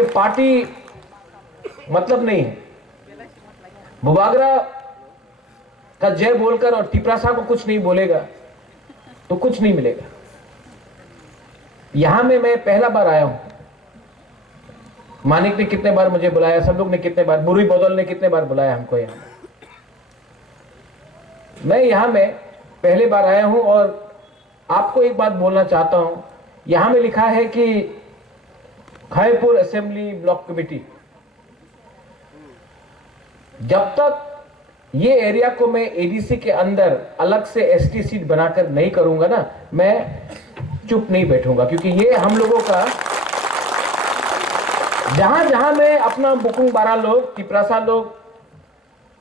ये पार्टी मतलब नहीं है। बुबागरा का जय बोलकर और तिपरासा को कुछ नहीं बोलेगा तो कुछ नहीं मिलेगा। यहां में मैं पहला बार आया हूं। मानिक ने कितने बार मुझे बुलाया, सब लोग ने कितने बार, बुरी बदौल ने कितने बार बुलाया हमको यहां। मैं यहां में पहले बार आया हूं और आपको एक बात बोलना चाहता हूं। यहां में लिखा है कि खायपुर असेंबली ब्लॉक कमेटी, जब तक ये एरिया को मैं एडीसी के अंदर अलग से एसटी सीट बनाकर नहीं करूंगा ना, मैं चुप नहीं बैठूंगा। क्योंकि ये हम लोगों का, जहां जहां में अपना बुकुंग 12 लोग, तिपरासा लोग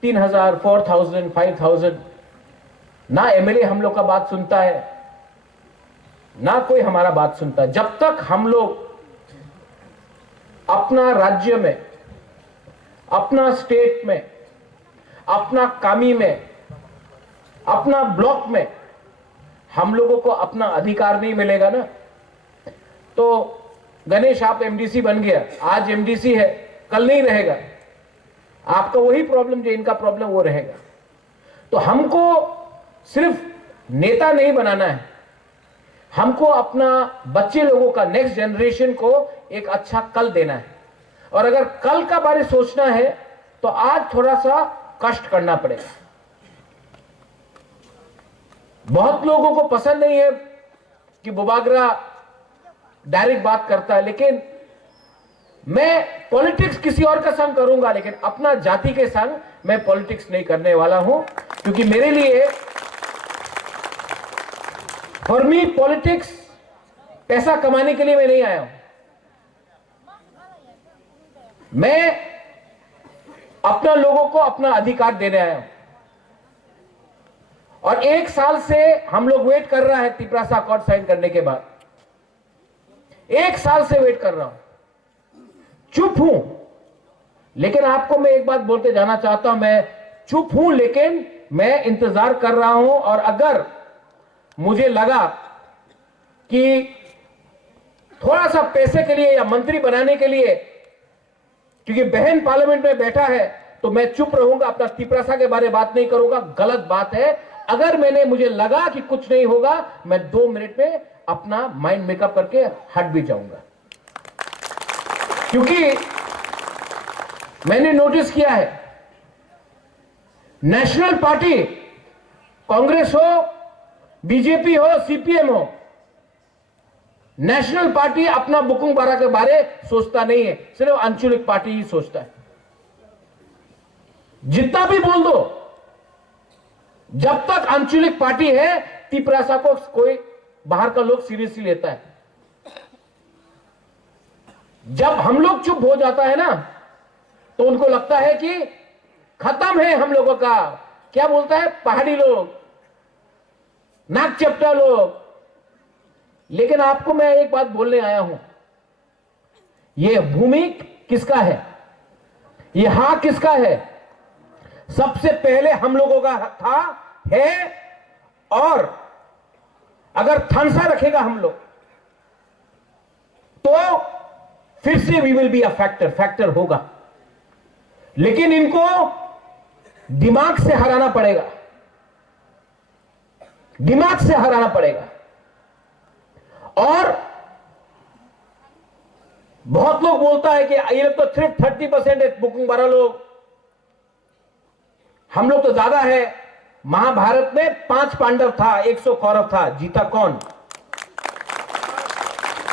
3000, 4000, 5000, ना एमएलए हम लोग का बात सुनता है, ना कोई हमारा बात सुनता है। जब तक हम लोग अपना राज्य में, अपना स्टेट में, अपना कामी में, अपना ब्लॉक में हम लोगों को अपना अधिकार नहीं मिलेगा ना, तो गणेश आप एमडीसी बन गया, आज एमडीसी है, कल नहीं रहेगा। आपका वही प्रॉब्लम जो इनका प्रॉब्लम वो रहेगा। तो हमको सिर्फ नेता नहीं बनाना है, हमको अपना बच्चे लोगों का, नेक्स्ट जनरेशन को एक अच्छा कल देना है। और अगर कल का बारे सोचना है तो आज थोड़ा सा कष्ट करना पड़ेगा। बहुत लोगों को पसंद नहीं है कि बुबागरा डायरेक्ट बात करता है, लेकिन मैं पॉलिटिक्स किसी और का संग करूंगा, लेकिन अपना जाति के संग मैं पॉलिटिक्स नहीं करने वाला हूं। क्योंकि मेरे लिए, फॉर मी पॉलिटिक्स पैसा कमाने के लिए मैं नहीं आया हूं। मैं अपना लोगों को अपना अधिकार देने आया हूं। और 1 साल से हम लोग वेट कर रहा है तिपरासा अकॉर्ड साइन करने के बाद। 1 साल से वेट कर रहा हूं, चुप हूं। लेकिन आपको मैं एक बात बोलते जाना चाहता हूं, मैं चुप हूं लेकिन मैं इंतजार कर रहा हूं। और अगर मुझे लगा कि थोड़ा सा पैसे के लिए या मंत्री बनाने के लिए, क्योंकि बहन पार्लियामेंट में बैठा है, तो मैं चुप रहूंगा, अपना तिपरासा के बारे में बात नहीं करूंगा। गलत बात है। अगर मुझे लगा कि कुछ नहीं होगा, मैं 2 मिनट में अपना माइंड मेकअप करके हट भी जाऊंगा। क्योंकि मैंने नोटिस किया है, नेशनल पार्टी, कांग्रेस हो, बीजेपी हो, सीपीएम हो, नेशनल पार्टी अपना बुकुंग 12 के बारे सोचता नहीं है, सिर्फ आंचलिक पार्टी ही सोचता है। जितना भी बोल दो, जब तक आंचलिक पार्टी है, तिपरासा को कोई बाहर का लोग सीरियसली लेता है। जब हम लोग चुप हो जाता है ना, तो उनको लगता है कि खत्म है हम लोगों का। क्या बोलता है, पहाड़ी लोग, नाक चपटा लोग। लेकिन आपको मैं एक बात बोलने आया हूं, यह भूमि किसका है, यह हाथ किसका है? सबसे पहले हम लोगों का था, है। और अगर थानसा रखेगा हम लोग, तो फिर से we will be a factor होगा। लेकिन इनको दिमाग से हराना पड़ेगा, दिमाग से हराना पड़ेगा। और बहुत लोग बोलता है कि ये लोग तो सिर्फ 30% है, बुकिंग 12 लोग, हम लोग तो ज्यादा है। महाभारत में 5 पांडव था, 100 कौरव था, जीता कौन?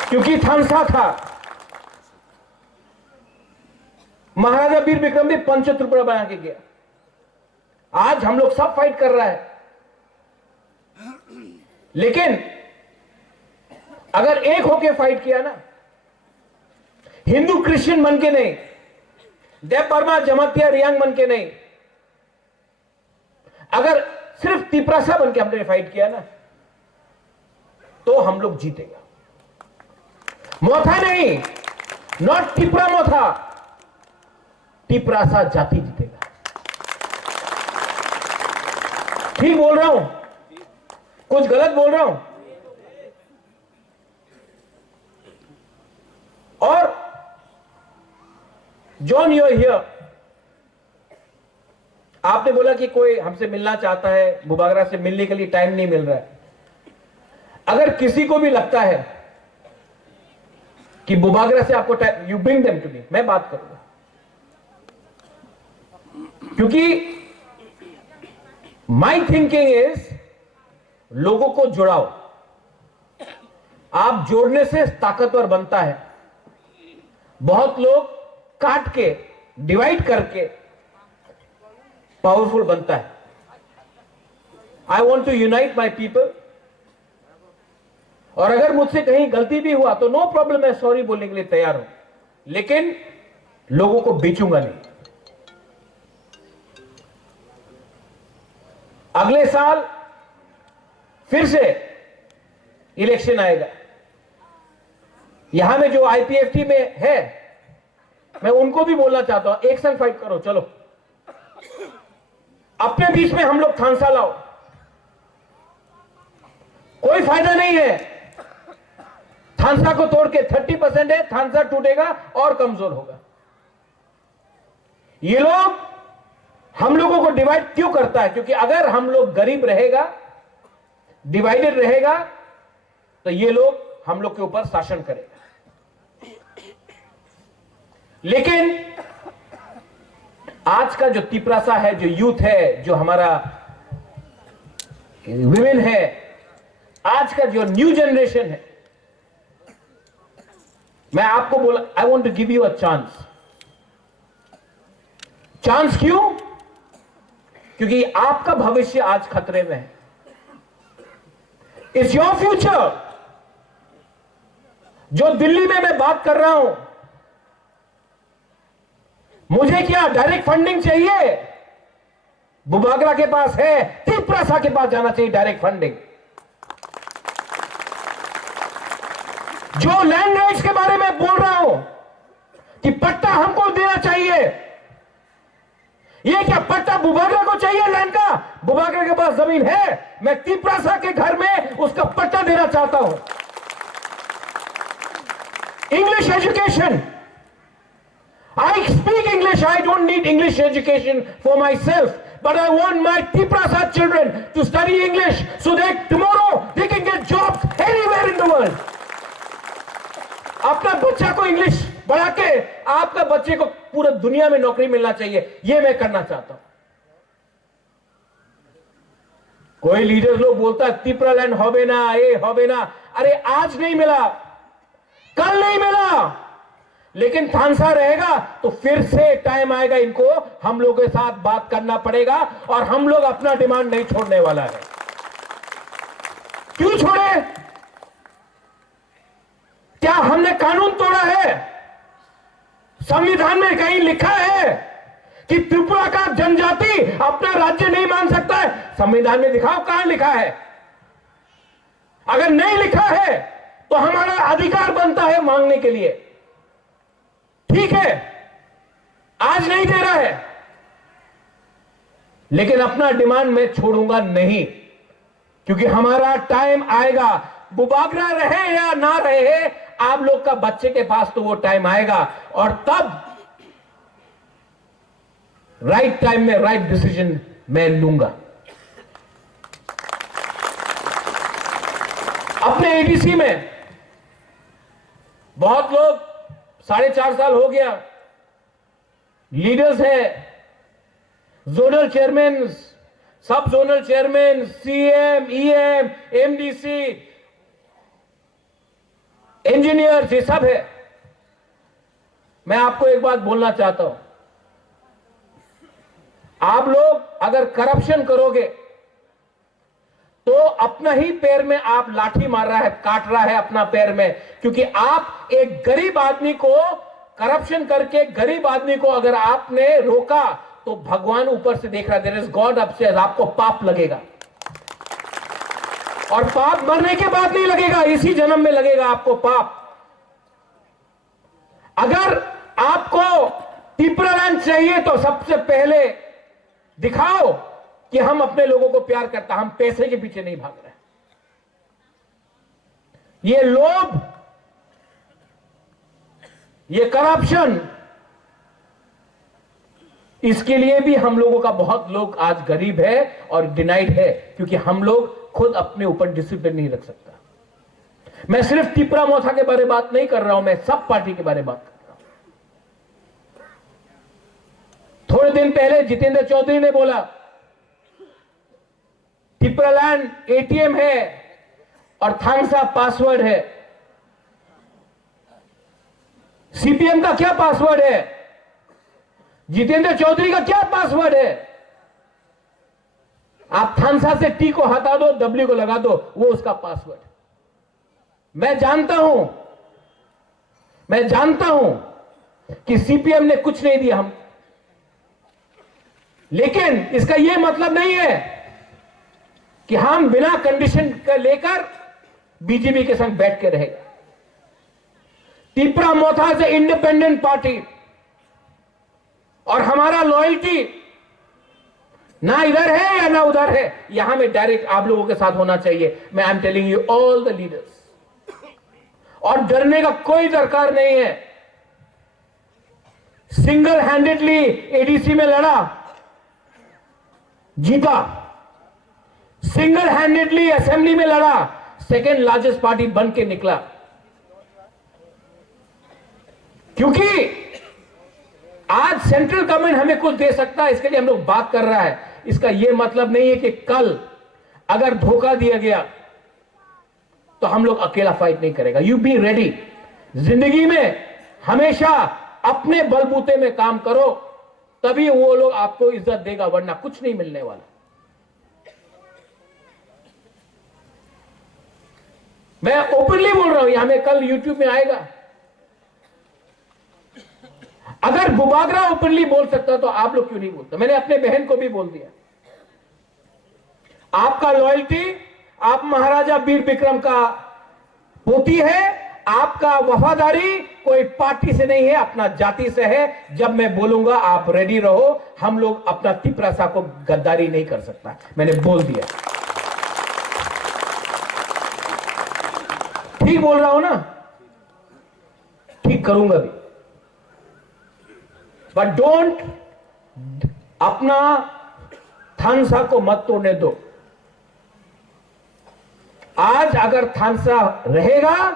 क्योंकि थानसा था। महाराजा वीर विक्रम भी पंचतुर्पड़ा बना के गया। आज हम लोग सब फाइट कर रहा है, लेकिन अगर एक होके फाइट किया ना, हिंदू क्रिश्चियन बन के नहीं, देव वर्मा जमातिया रियांग बन के नहीं, अगर सिर्फ तिपरासा बन के हमने फाइट किया ना, तो हम लोग जीतेगा। मोथा नहीं, नॉट तिपरा मोथा, तिपरासा जाति जीतेगा। ठीक बोल रहा हूं? कुछ गलत बोल रहा हूं? और जॉन, यू आर हियर। आपने बोला कि कोई हमसे मिलना चाहता है, बुबागरा से मिलने के लिए टाइम नहीं मिल रहा है। अगर किसी को भी लगता है कि बुबागरा से आपको time, you bring them to me, मैं बात करूंगा। क्योंकि माई थिंकिंग इज लोगों को जुड़ाओ। आप जोड़ने से ताकतवर बनता है। बहुत लोग काट के, डिवाइड करके पावरफुल बनता है। I want to unite my people. और अगर मुझसे कहीं गलती भी हुआ तो नो प्रॉब्लम, मैं सॉरी बोलने के लिए तैयार हूं, लेकिन लोगों को बेचूंगा नहीं। अगले साल फिर से इलेक्शन आएगा। यहां में जो आईपीएफटी में है, मैं उनको भी बोलना चाहता हूं, एक संग फाइट करो। चलो अपने बीच में हम लोग थानसा लाओ। कोई फायदा नहीं है थानसा को तोड़ के। 30% है, थानसा टूटेगा और कमजोर होगा। ये लोग हम लोगों को डिवाइड क्यों करता है? क्योंकि अगर हम लोग गरीब रहेगा, डिवाइडेड रहेगा, तो ये लोग हम लोग के ऊपर शासन करेगा। लेकिन आज का जो तिपरासा है, जो यूथ है, जो हमारा विमेन है, आज का जो न्यू जनरेशन है, मैं आपको बोला, I want to give you a chance. Chance क्यों? क्योंकि आपका भविष्य आज खतरे में है। It's your future. जो दिल्ली में मैं बात कर रहा हूं, मुझे क्या डायरेक्ट फंडिंग चाहिए? बुबागरा के पास है, तिपरासा के पास जाना चाहिए डायरेक्ट फंडिंग। जो लैंड राइट्स के बारे में बोल रहा हूं कि पट्टा हमको देना चाहिए, ये क्या पट्टा बुबागरा को चाहिए लैंड का? बुबागरा के पास जमीन है, मैं तिपरासा के घर में उसका पट्टा देना चाहता हूं। English education, I speak English, I don't need English education for myself, but I want my Tiprasa children to study English so that tomorrow they can get jobs anywhere in the world. अपना बच्चा को English बढ़ा के आपका बच्चे को पूरे दुनिया में नौकरी मिलना चाहिए, यह मैं करना चाहता हूं। कोई लीडर लोग बोलता है तिपरा लैंड होबे ना, ये होबे ना। अरे आज नहीं मिला, कल नहीं मिला, लेकिन थानसा रहेगा तो फिर से टाइम आएगा, इनको हम लोगों के साथ बात करना पड़ेगा और हम लोग अपना डिमांड नहीं छोड़ने वाला है। क्यों छोड़े? क्या हमने कानून तोड़ा है? संविधान में कहीं लिखा है कि त्रिपुरा का जनजाति अपना राज्य नहीं मान सकता है? संविधान में दिखाओ कहां लिखा है। अगर नहीं लिखा है तो हमारा अधिकार बनता है मांगने के लिए। ठीक है, आज नहीं दे रहा है, लेकिन अपना डिमांड मैं छोड़ूंगा नहीं, क्योंकि हमारा टाइम आएगा। बुबागरा रहे या ना रहे, आप लोग का बच्चे के पास तो वो टाइम आएगा, और तब राइट टाइम में राइट डिसीजन मैं लूंगा। अपने एडीसी में बहुत लोग 4.5 साल हो गया लीडर्स हैं, जोनल चेयरमैन, सब zonal chairman, CM, EM, MDC, engineer, ये सब है। मैं आपको एक बात बोलना चाहता हूं, आप लोग अगर करप्शन करोगे तो अपना ही पैर में आप लाठी मार रहा है, काट रहा है अपना पैर में, क्योंकि आप एक गरीब आदमी को करप्शन करके, गरीब आदमी को अगर आपने रोका तो भगवान ऊपर से देख रहा है, देयर इज गॉड अपस्टेयर्स, आपको पाप लगेगा। और पाप मरने के बाद नहीं लगेगा, इसी जन्म में लगेगा आपको पाप। अगर आपको तिपरा लैंड चाहिए तो सबसे पहले दिखाओ कि हम अपने लोगों को प्यार करता, हम पैसे के पीछे नहीं भाग रहे। ये लोभ, ये करप्शन, इसके लिए भी हम लोगों का बहुत लोग आज गरीब है और डिनाइड है, क्योंकि हम लोग खुद अपने ऊपर डिसिप्लिन नहीं रख सकता। मैं सिर्फ तिपरा मोथा के बारे में बात नहीं कर रहा हूं, मैं सब पार्टी के बारे में बात कर रहा हूं। थोड़े दिन पहले जितेंद्र चौधरी ने बोला तिपरालैंड एटीएम है और थांगसा पासवर्ड है। सीपीएम का क्या पासवर्ड है? जितेंद्र चौधरी का क्या पासवर्ड है? आप थांगसा से टी को हटा दो, डब्ल्यू को लगा दो, वो उसका पासवर्ड। मैं जानता हूं कि सीपीएम ने कुछ नहीं दिया हम, लेकिन इसका यह मतलब नहीं है कि हम बिना कंडीशन का लेकर बीजेपी के संग बैठ के रहेगा। तिपरा मोथा से इंडिपेंडेंट पार्टी और हमारा लॉयल्टी ना इधर है या ना उधर है, यहां में डायरेक्ट आप लोगों के साथ होना चाहिए। मैं I am telling you all the leaders, और डरने का कोई दरकार नहीं है। सिंगल हैंडेडली एडीसी में लड़ा, जीता। सिंगल हैंडेडली असेंबली में लड़ा, सेकेंड लार्जेस्ट पार्टी बन के निकला। क्योंकि आज सेंट्रल गवर्नमेंट हमें कुछ दे सकता है, इसके लिए हम लोग बात कर रहा है। इसका यह मतलब नहीं है कि कल अगर धोखा दिया गया तो हम लोग अकेला फाइट नहीं करेगा। You be ready. जिंदगी में हमेशा अपने बलबूते में काम करो, तभी वो लोग आपको इज्जत देगा, वरना कुछ नहीं मिलने वाला। मैं ओपनली बोल रहा हूं, यहां में कल यूट्यूब में आएगा। अगर बुबागरा ओपनली बोल सकता तो आप लोग क्यों नहीं बोलते? मैंने अपने बहन को भी बोल दिया, आपका लॉयल्टी, आप महाराजा वीर विक्रम का पोती है, आपका वफादारी कोई पार्टी से नहीं है, अपना जाति से है। जब मैं बोलूंगा आप रेडी रहो। हम लोग अपना तिपरासा को गद्दारी नहीं कर सकता, मैंने बोल दिया। ठीक बोल रहा हूं ना? ठीक करूंगा भी, बट डोंट अपना थांगसा को मत तोड़ने दो। आज अगर थांगसा रहेगा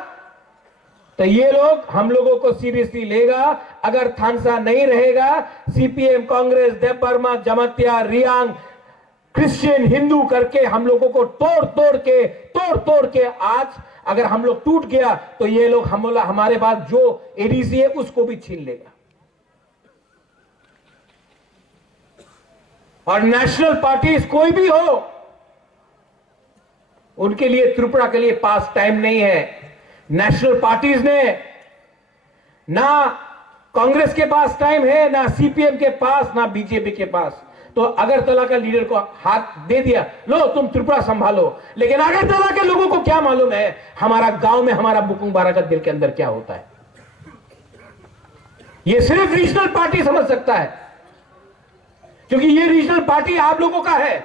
तो ये लोग हम लोगों को सीरियसली लेगा। अगर थांगसा नहीं रहेगा, सीपीएम, कांग्रेस, देवबर्मा, जमातिया, रियांग, क्रिश्चियन, हिंदू करके हम लोगों को तोड़ के आज अगर हम लोग टूट गया तो ये लोग हमारे पास जो एडीसी है उसको भी छीन लेगा। और नेशनल पार्टीज कोई भी हो, उनके लिए, त्रिपुरा के लिए पास टाइम नहीं है। नेशनल पार्टीज ने ना कांग्रेस के पास टाइम है, ना सीपीएम के पास, ना बीजेपी के पास। तो अगरतला का लीडर को हाथ दे दिया, लो तुम त्रिपुरा संभालो। लेकिन अगरतला के लोगों को क्या मालूम है हमारा गांव में, हमारा बुकुंग बारागत दिल के अंदर क्या होता है। ये सिर्फ रीजनल पार्टी समझ सकता है, क्योंकि ये रीजनल पार्टी आप लोगों का है।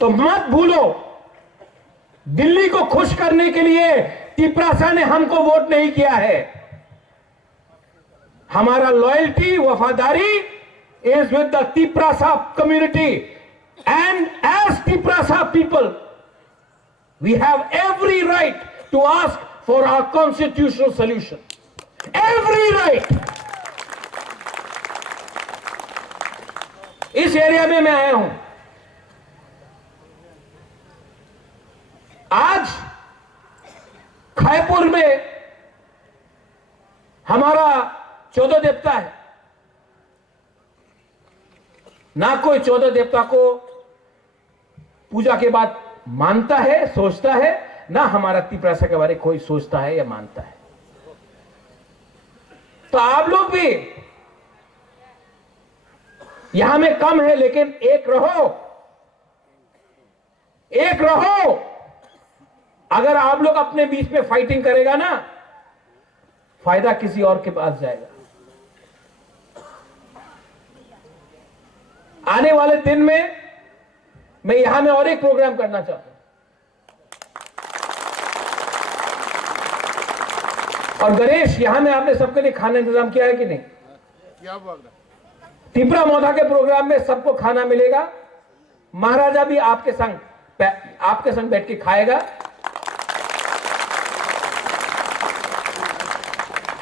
तो मत भूलो, दिल्ली को खुश करने के लिए तिपरासा ने हमको वोट नहीं किया है। हमारा लॉयल्टी, वफादारी is with the Tiprasa community, and as Tiprasa people we have every right to ask for our constitutional solution. Every right. इस एरिया में मैं आया हूं। आज खायपुर में हमारा 14 देवता है, ना कोई 14 देवता को पूजा के बाद मानता है, सोचता है, ना हमारा तिपरासा के बारे में कोई सोचता है या मानता है। तो आप लोग भी यहां में कम है, लेकिन एक रहो, एक रहो। अगर आप लोग अपने बीच में फाइटिंग करेगा ना, फायदा किसी और के पास जाएगा। आने वाले दिन में मैं यहां में और एक प्रोग्राम करना चाहता हूं। और गणेश, यहां में आपने सबके लिए खाना इंतजाम किया है कि नहीं? तिपरा मोधा के प्रोग्राम में सबको खाना मिलेगा। महाराजा भी आपके संग बैठ के खाएगा।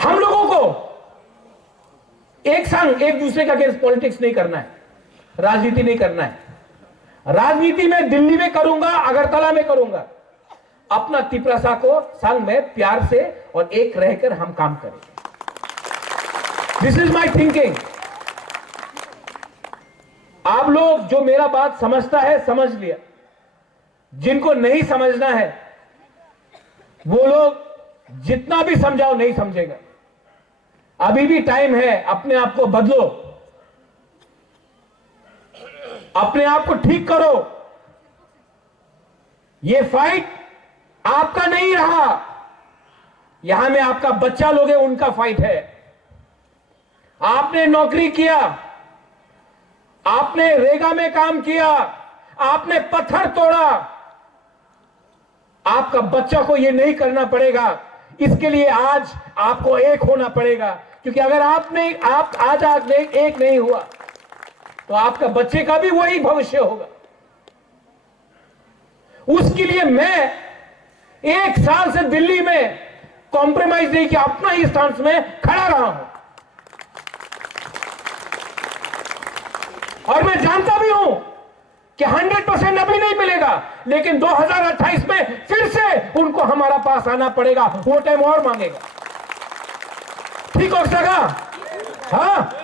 हम लोगों को एक संग एक दूसरे का अगेंस्ट पॉलिटिक्स नहीं करना है, राजनीति नहीं करना है। राजनीति में दिल्ली में करूंगा, अगरतला में करूंगा। अपना तिपरासा को संग में प्यार से और एक रहकर हम काम करेंगे। This is my thinking. आप लोग जो मेरा बात समझता है समझ लिया, जिनको नहीं समझना है वो लोग जितना भी समझाओ नहीं समझेगा। अभी भी टाइम है, अपने आप को बदलो, अपने आप को ठीक करो। ये फाइट आपका नहीं रहा, यहां में आपका बच्चा लोग है, उनका फाइट है। आपने नौकरी किया, आपने रेगा में काम किया, आपने पत्थर तोड़ा, आपका बच्चा को यह नहीं करना पड़ेगा। इसके लिए आज आपको एक होना पड़ेगा, क्योंकि अगर आप आज एक नहीं हुआ तो आपका बच्चे का भी वही भविष्य होगा। उसके लिए मैं एक साल से दिल्ली में कॉम्प्रोमाइज नहीं किया, अपना ही स्टांस में खड़ा रहा हूं। और मैं जानता भी हूं कि 100% अभी नहीं मिलेगा, लेकिन 2028 में फिर से उनको हमारा पास आना पड़ेगा, वो टाइम और मांगेगा। ठीक हो सका? हाँ,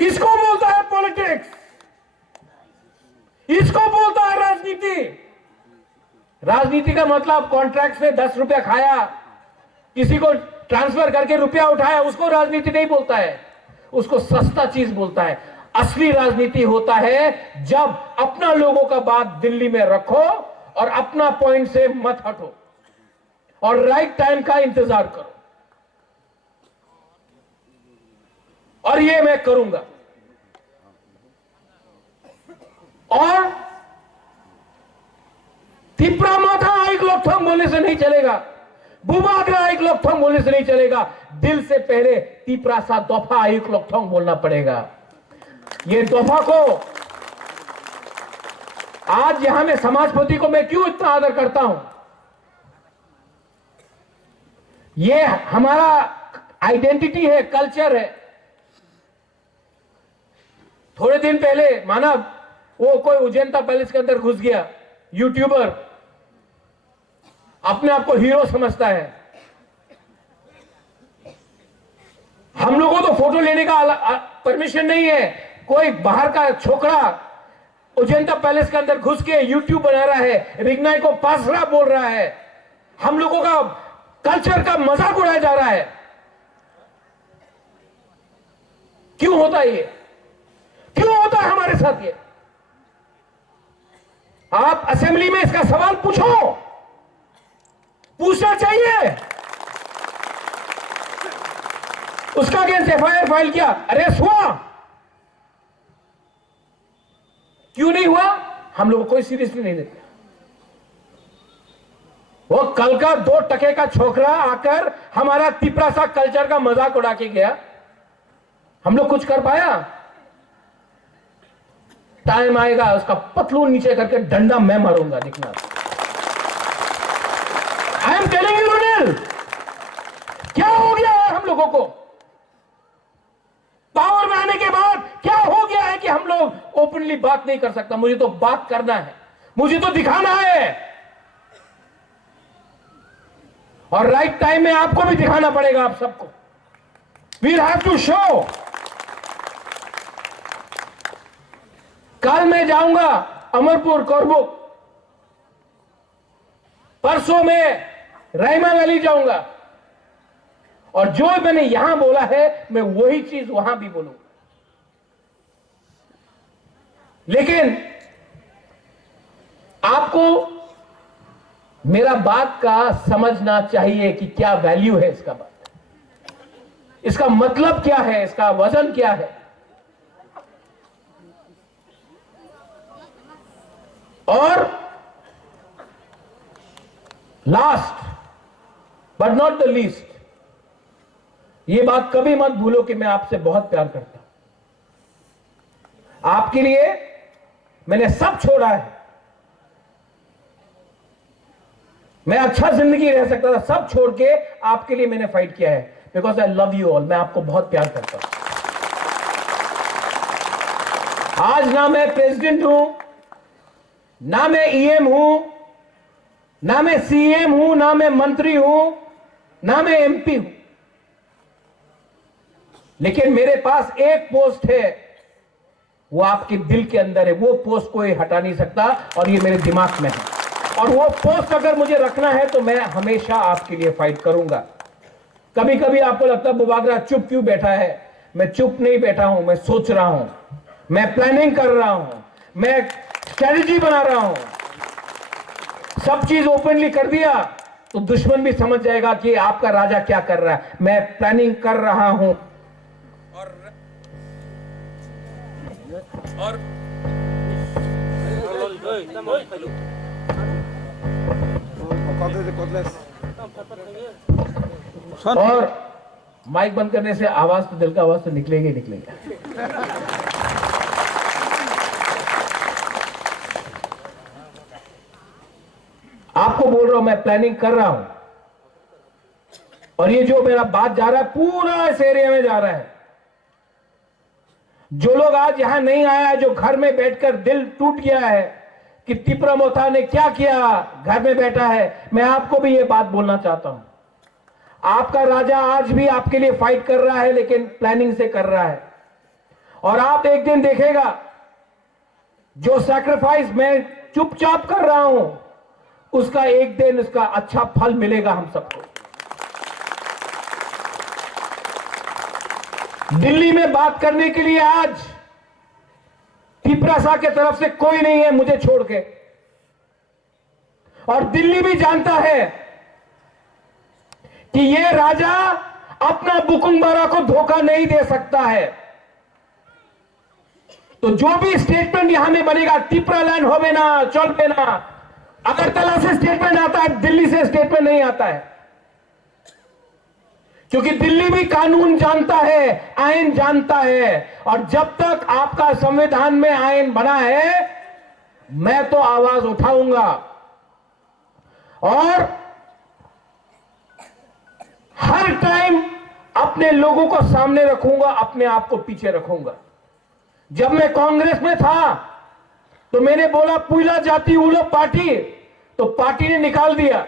इसको बोलता है पॉलिटिक्स, इसको बोलता है राजनीति। राजनीति का मतलब कॉन्ट्रैक्ट से 10 रुपया खाया, किसी को ट्रांसफर करके रुपया उठाया, उसको राजनीति नहीं बोलता है, उसको सस्ता चीज बोलता है। असली राजनीति होता है जब अपना लोगों का बात दिल्ली में रखो और अपना पॉइंट से मत हटो और राइट टाइम का इंतजार करो, और ये मैं करूंगा। और तिपरा माथा एक लोकथंग बोलने से नहीं चलेगा, बुबागरा एक लोकथंग बोलने से नहीं चलेगा। दिल से पहले तिपरासा दोफा एक लोकथंग बोलना पड़ेगा। ये दोफा को आज यहां में समाजपति को मैं क्यों इतना आदर करता हूं, ये हमारा आइडेंटिटी है, कल्चर है। थोड़े दिन पहले मानव वो कोई उजैनता पैलेस के अंदर घुस गया, यूट्यूबर अपने आप को हीरो समझता है। हम लोगों को तो फोटो लेने का परमिशन नहीं है। कोई बाहर का छोकरा उजैनता पैलेस के अंदर घुस के यूट्यूब बना रहा है, रिग्नाई को पासरा बोल रहा है, हम लोगों का कल्चर का मजाक उड़ाया जा रहा है। क्यों होता है ये? क्यों होता है हमारे साथ ये? आप असेंबली में इसका सवाल पूछो, पूछना चाहिए। उसका अगेंस्ट एफआईआर फाइल किया, अरेस्ट हुआ, क्यों नहीं हुआ? हम लोग कोई सीरियसली नहीं लेते। वो कल का 2 टके का छोकरा आकर हमारा तिपरासा कल्चर का मजाक उड़ा के गया, हम लोग कुछ कर पाया? टाइम आएगा उसका पतलून नीचे करके डंडा मैं मारूंगा, देखना। आई एम टेलिंग यू रुनिल, क्या हो गया है हम लोगों को? पावर में आने के बाद क्या हो गया है कि हम लोग ओपनली बात नहीं कर सकता? मुझे तो बात करना है, मुझे तो दिखाना है, और राइट टाइम में आपको भी दिखाना पड़ेगा। आप सबको वील हैव टू शो। कल मैं जाऊंगा अमरपुर, कोरबुक, परसों में रहीमा वैली जाऊंगा, और जो मैंने यहां बोला है मैं वही चीज वहां भी बोलूंगा। लेकिन आपको मेरा बात का समझना चाहिए कि क्या वैल्यू है इसका, बात, इसका मतलब क्या है, इसका वजन क्या है। और last but not the least, ये बात कभी मत भूलो कि मैं आपसे बहुत प्यार करता हूं। आपके लिए मैंने सब छोड़ा है। मैं अच्छा जिंदगी रह सकता था, सब छोड़ के आपके लिए मैंने फाइट किया है। Because I love you all. मैं आपको बहुत प्यार करता हूं। आज ना मैं प्रेसिडेंट हूं, ना मैं ईएम हूं, ना मैं सीएम हूं, ना मैं मंत्री हूं, ना मैं एमपी हूं, लेकिन मेरे पास एक पोस्ट है, वो आपके दिल के अंदर है। वो पोस्ट कोई हटा नहीं सकता और ये मेरे दिमाग में है। और वो पोस्ट अगर मुझे रखना है तो मैं हमेशा आपके लिए फाइट करूंगा। कभी कभी आपको लगता है बुबागरा चुप क्यों बैठा है? मैं चुप नहीं बैठा हूं, मैं सोच रहा हूं, मैं प्लानिंग कर रहा हूं, मैं स्ट्रेटजी बना रहा हूं। सब चीज ओपनली कर दिया तो दुश्मन भी समझ जाएगा कि आपका राजा क्या कर रहा है। मैं प्लानिंग कर रहा हूं और माइक बंद करने से आवाज तो, दिल का आवाज तो निकलेगा ही निकलेगा। आपको बोल रहा हूं, मैं प्लानिंग कर रहा हूं और ये जो मेरा बात जा रहा है पूरा इस एरिया में जा रहा है। जो लोग आज यहां नहीं आया है, जो घर में बैठकर दिल टूट गया है कि तिपरा मोथा ने क्या किया, घर में बैठा है, मैं आपको भी ये बात बोलना चाहता हूं। आपका राजा आज भी आपके लिए फाइट कर रहा है, लेकिन प्लानिंग से कर रहा है। और आप एक दिन देखेगा जो सैक्रिफाइस मैं चुपचाप कर रहा हूं, उसका एक दिन उसका अच्छा फल मिलेगा हम सबको। दिल्ली में बात करने के लिए आज तिपरासा के तरफ से कोई नहीं है मुझे छोड़ के। और दिल्ली भी जानता है कि ये राजा अपना बुकुंबारा को धोखा नहीं दे सकता है। तो जो भी स्टेटमेंट यहां में बनेगा, तिपरा लैंड हो ना, चल पे ना, अगरतला से स्टेटमेंट आता है, दिल्ली से स्टेटमेंट नहीं आता है। क्योंकि दिल्ली भी कानून जानता है, आयन जानता है। और जब तक आपका संविधान में आयन बना है, मैं तो आवाज उठाऊंगा और हर टाइम अपने लोगों को सामने रखूंगा, अपने आप को पीछे रखूंगा। जब मैं कांग्रेस में था तो मैंने बोला पुइला जाति उलो पार्टी, तो पार्टी ने निकाल दिया।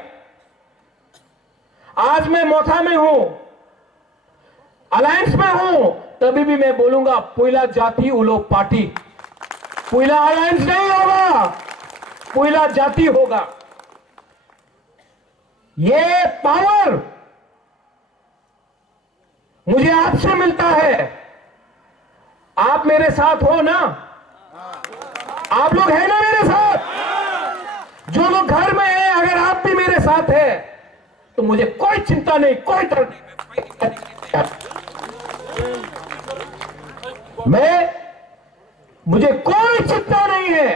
आज मैं मोथा में हूं, अलायंस में हूं, तभी भी मैं बोलूंगा पुइला जाति उलो पार्टी। पुइला अलायंस नहीं होगा, पुइला जाति होगा। ये पावर मुझे आपसे मिलता है। आप मेरे साथ हो ना? आप लोग हैं ना मेरे साथ? जो लोग घर में हैं, अगर आप भी मेरे साथ हैं तो मुझे कोई चिंता नहीं, कोई डर नहीं, मुझे कोई चिंता नहीं है।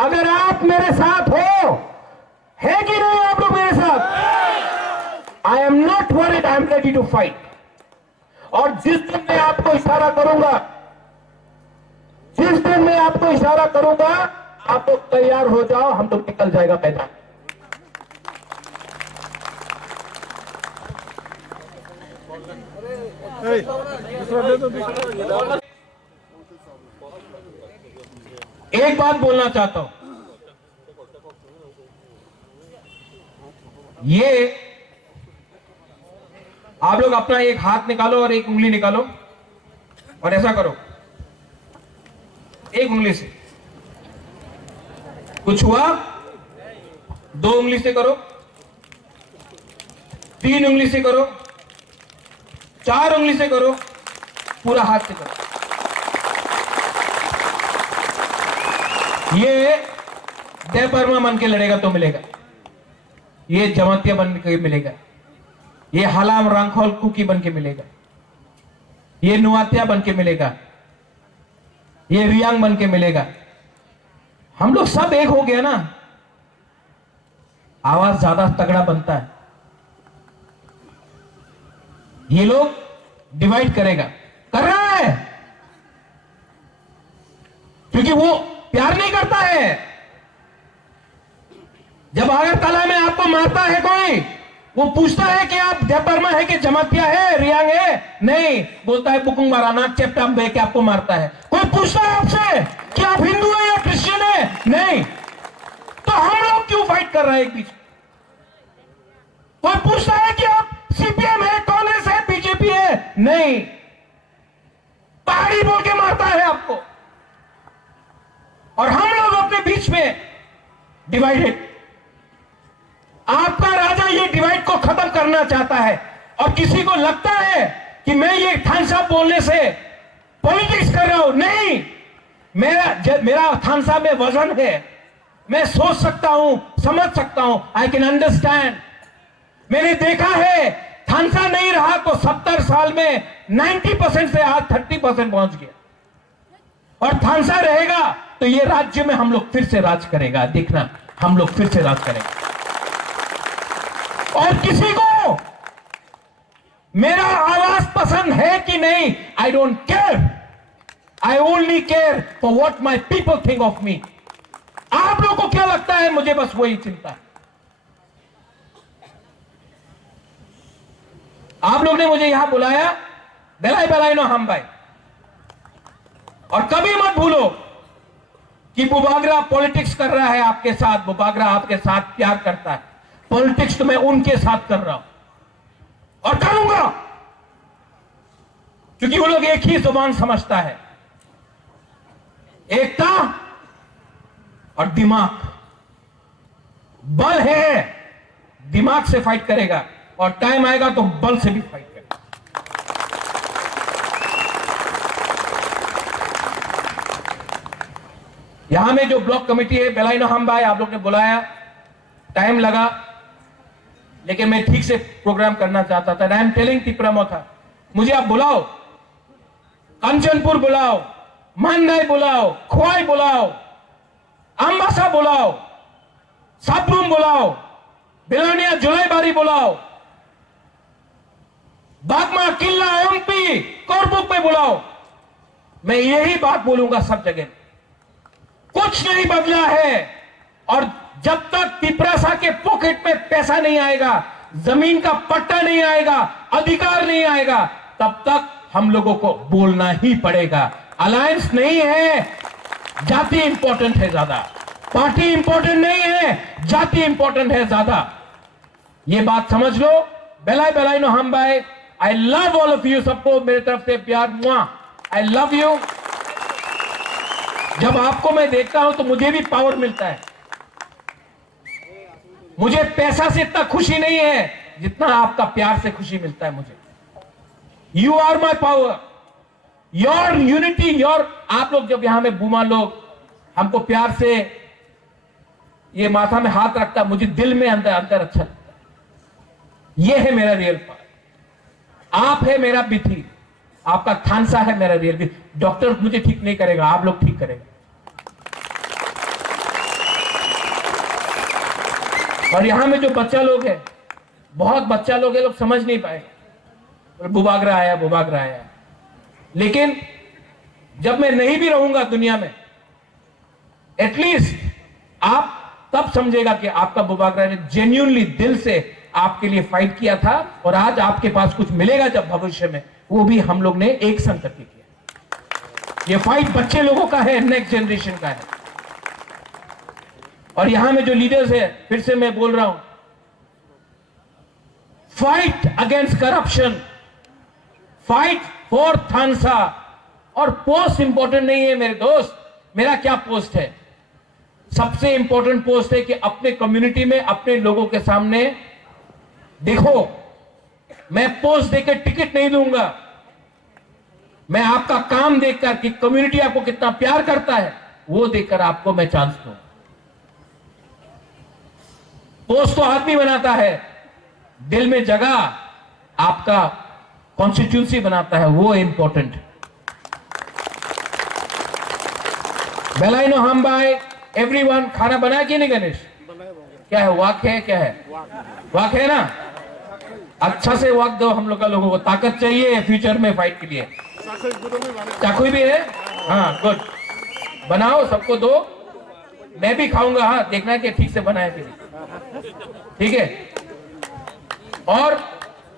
अगर आप मेरे साथ हो, है कि नहीं आप लोग मेरे साथ? I am not worried, I am ready to fight. और जिस दिन मैं आपको इशारा करूंगा, जिस दिन मैं आपको इशारा करूंगा, आप लोग तैयार हो जाओ, हम लोग निकल जाएगा मैदान। एक बात बोलना चाहता हूं, ये आप लोग अपना एक हाथ निकालो और एक उंगली निकालो और ऐसा करो, एक उंगली से। कुछ हुआ? दो उंगली से करो, तीन उंगली से करो, चार उंगली से करो, पूरा हाथ से करो। ये देवबर्मा बन के लड़ेगा तो मिलेगा, ये जमातिया बन के मिलेगा, ये हलाम रांखोल कुकी बन के मिलेगा, ये नुआतिया बन के मिलेगा, ये रियांग बन के मिलेगा। हम लोग सब एक हो गया ना, आवाज ज्यादा तगड़ा बनता है। ये लोग डिवाइड करेगा, कर रहा है, क्योंकि वो प्यार नहीं करता है। जब अगरतला में आपको मारता है कोई, वो पूछता है कि आप जयपरमा है कि जमातिया है, रियांग है? नहीं, बोलता है बुकुंग माराना चेपटाम बे के आपको मारता है। कोई पूछता है आपसे कि आप हिंदू है या क्रिश्चियन है? नहीं। तो हम लोग क्यों फाइट कर रहे हैं एक बीच? कोई पूछता है कि आप सीपीएम है, कांग्रेस है, बीजेपी है? नहीं। पहाड़ी बोल के मारता है आपको, और हम लोग अपने बीच में डिवाइडेड। आपका राजा ये डिवाइड को खत्म करना चाहता है, और किसी को लगता है कि मैं ये थानसा बोलने से पॉलिटिक्स कर रहा हूं। नहीं, मेरा थानसा में वजन है, मैं सोच सकता हूं, समझ सकता हूं, आई कैन अंडरस्टैंड। मैंने देखा है थानसा नहीं रहा तो 70 साल में 90% से आज 30% पहुंच गया, और थानसा रहेगा तो ये राज्य में हम लोग फिर से राज करेगा। देखना, हम लोग फिर से राज करेंगे। और किसी को मेरा आवाज पसंद है कि नहीं, I don't care, I only care for what my people think of me. आप लोगों को क्या लगता है, मुझे बस वही चिंता है। आप लोग ने मुझे यहां बुलाया, बेलाई बेलाई नो हम भाई, और कभी मत भूलो कि बुबागरा पॉलिटिक्स कर रहा है आपके साथ। बुबागरा आपके साथ प्यार करता है, पॉलिटिक्स तो मैं उनके साथ कर रहा हूं और करूंगा, क्योंकि वो लोग एक ही जुबान समझता है, एकता और दिमाग। बल है, दिमाग से फाइट करेगा, और टाइम आएगा तो बल से भी फाइट करेगा। यहां में जो ब्लॉक कमेटी है, बेलाइनो हम भाई, आप लोग ने बुलाया, टाइम लगा, लेकिन मैं ठीक से प्रोग्राम करना चाहता था। आई एम टेलिंग तिपरामो था, मुझे आप बुलाओ, कंचनपुर बुलाओ, मानदाई बुलाओ, खोवाई बुलाओ, अम्बासा बुलाओ, साबरूम बुलाओ, बेलोनिया जुलाईबारी बुलाओ, बागमा, किल्ला, एमपी, कोरबुक में बुलाओ। मैं यही बात बोलूंगा सब जगह, कुछ नहीं बदला है। और जब तक तिपरासा के पॉकेट में पैसा नहीं आएगा, जमीन का पट्टा नहीं आएगा, अधिकार नहीं आएगा, तब तक हम लोगों को बोलना ही पड़ेगा। अलायंस नहीं है, जाति इंपॉर्टेंट है ज्यादा, पार्टी इंपॉर्टेंट नहीं है, जाति इंपॉर्टेंट है ज्यादा। ये बात समझ लो। बेलाई बेलाई नो हम भाई, I love all of you, सबको मेरे तरफ से प्यार, मुआ, आई लव यू। जब आपको मैं देखता हूं तो मुझे भी पावर मिलता है। मुझे पैसा से इतना खुशी नहीं है जितना आपका प्यार से खुशी मिलता है मुझे। You are my power, your unity, your. आप लोग जब यहां में बूमा लोग हमको प्यार से ये माथा में हाथ रखता, मुझे दिल में अंदर अंदर अच्छा लगता है। ये है मेरा रियल पावर। आप है मेरा बिथी, आपका थानसा है मेरा रियल बिथी। डॉक्टर मुझे ठीक नहीं करेगा, आप लोग ठीक करेंगे। और यहां में जो बच्चा लोग है, बहुत बच्चा लोग है, लोग समझ नहीं पाए, बुबागरा आया, बुबागरा आया। लेकिन जब मैं नहीं भी रहूंगा दुनिया में, एटलीस्ट आप तब समझेगा कि आपका बुबागरा ने जेन्युइनली दिल से आपके लिए फाइट किया था, और आज आपके पास कुछ मिलेगा जब भविष्य में, वो भी हम लोग ने एक संग करके किया। ये फाइट बच्चे लोगों का है, नेक्स्ट जनरेशन का है। और यहां में जो लीडर्स है, फिर से मैं बोल रहा हूं, fight against corruption, fight for Thansa. और पोस्ट इंपॉर्टेंट नहीं है मेरे दोस्त, मेरा क्या पोस्ट है? सबसे इंपॉर्टेंट पोस्ट है कि अपने कम्युनिटी में अपने लोगों के सामने देखो, मैं पोस्ट देकर टिकट नहीं दूंगा, मैं आपका काम देखकर कि कम्युनिटी आपको कितना प्यार करता है, वो देखकर आपको मैं चांस दूं। पोस्ट तो आदमी बनाता है, दिल में जगह आपका कॉन्स्टिट्यूंसी बनाता है, वो इंपॉर्टेंट। बेलाइनो हम भाई, एवरीवन, खाना बनाया कि नहीं गणेश? क्या है, वाक है, क्या है? वाक है ना? अच्छा से वक्त दो हम लोग का, लोगों को ताकत चाहिए फ्यूचर में फाइट के लिए। चाकू भी है, हाँ गुड, बनाओ सबको दो, मैं भी खाऊंगा, हाँ देखना है कि ठीक से बनाया कि नहीं, ठीक है। और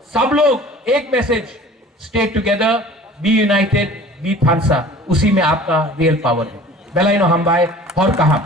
सब लोग एक message, stay together, be united, be Thansa, उसी में आपका रियल पावर है। बेलाइनो हम बाय और कहा